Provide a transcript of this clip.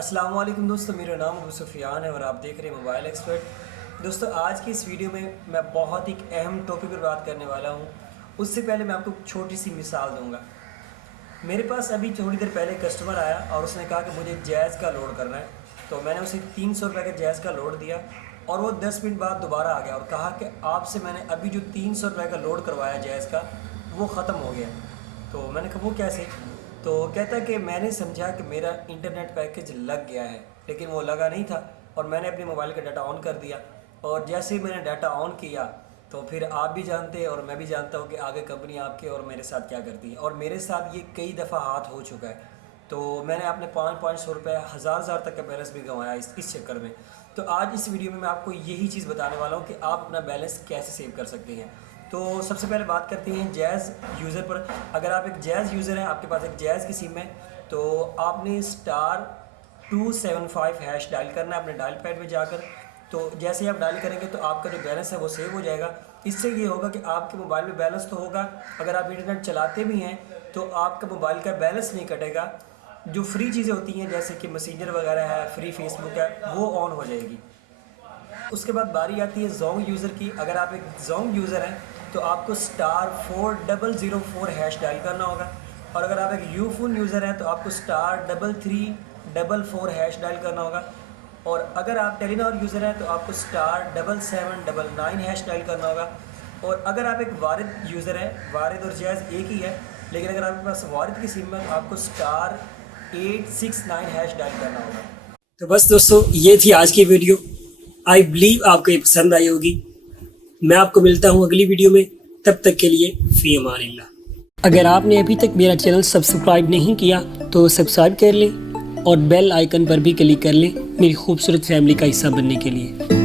अस्सलाम वालेकुम दोस्तों, मेरा नाम अबू सुफियान है और आप देख रहे हैं मोबाइल एक्सपर्ट। दोस्तों, आज की इस वीडियो में मैं बहुत ही अहम टॉपिक पर बात करने वाला हूँ। उससे पहले मैं आपको छोटी सी मिसाल दूंगा। मेरे पास अभी थोड़ी देर पहले कस्टमर आया और उसने कहा कि मुझे जैज़ का लोड करना है, तो मैंने उसे 300 रुपये का जैज़ का लोड दिया और वो 10 मिनट बाद दोबारा आ गया और कहा कि आपसे मैंने अभी जो 300 रुपये का लोड करवाया जैज़ का, वो ख़त्म हो गया। तो मैंने कहा वो कैसे? तो कहता है कि मैंने समझा कि मेरा इंटरनेट पैकेज लग गया है, लेकिन वो लगा नहीं था और मैंने अपने मोबाइल का डाटा ऑन कर दिया। और जैसे ही मैंने डाटा ऑन किया तो फिर आप भी जानते हैं और मैं भी जानता हूँ कि आगे कंपनी आपके और मेरे साथ क्या करती है, और मेरे साथ ये कई दफ़ा हाथ हो चुका है। तो मैंने अपने 500 रुपये, हज़ार तक का बैलेंस भी गंवाया इस चक्कर में। तो आज इस वीडियो में मैं आपको यही चीज़ बताने वाला हूँ कि आप अपना बैलेंस कैसे सेव कर सकते हैं। तो सबसे पहले बात करते हैं जैज़ यूज़र पर। अगर आप एक जैज़ यूज़र हैं, आपके पास एक जैज़ की सिम है, तो आपने *275# डायल करना है अपने डायल पैड में जाकर। तो जैसे ही आप डायल करेंगे तो आपका जो बैलेंस है वो सेव हो जाएगा। इससे ये होगा कि आपके मोबाइल में बैलेंस तो होगा, अगर आप इंटरनेट चलाते भी हैं तो आपका मोबाइल का बैलेंस नहीं कटेगा। जो फ्री चीज़ें होती हैं जैसे कि मैसेंजर वगैरह है, फ्री फेसबुक है, वो ऑन हो जाएगी। उसके बाद बारी आती है जोंग यूज़र की। अगर आप एक जोंग यूज़र हैं तो आपको *4004# डायल करना होगा, और अगर आप एक यूफोन यूज़र हैं तो आपको *3344# डायल करना होगा, और अगर आप टेलीनॉर यूज़र हैं तो आपको *7799# डायल करना होगा। और अगर आप एक वारिद यूज़र हैं, वारिद और जैज़ एक ही है, लेकिन अगर आपके पास वारिद की सिम है तो आपको *869# डायल करना होगा। तो बस दोस्तों, ये थी आज की वीडियो। आई बिलीव आपको ये पसंद आई होगी। मैं आपको मिलता हूँ अगली वीडियो में, तब तक के लिए फ़ी अमानिल्लाह। अगर आपने अभी तक मेरा चैनल सब्सक्राइब नहीं किया तो सब्सक्राइब कर लें और बेल आइकन पर भी क्लिक कर लें मेरी खूबसूरत फैमिली का हिस्सा बनने के लिए।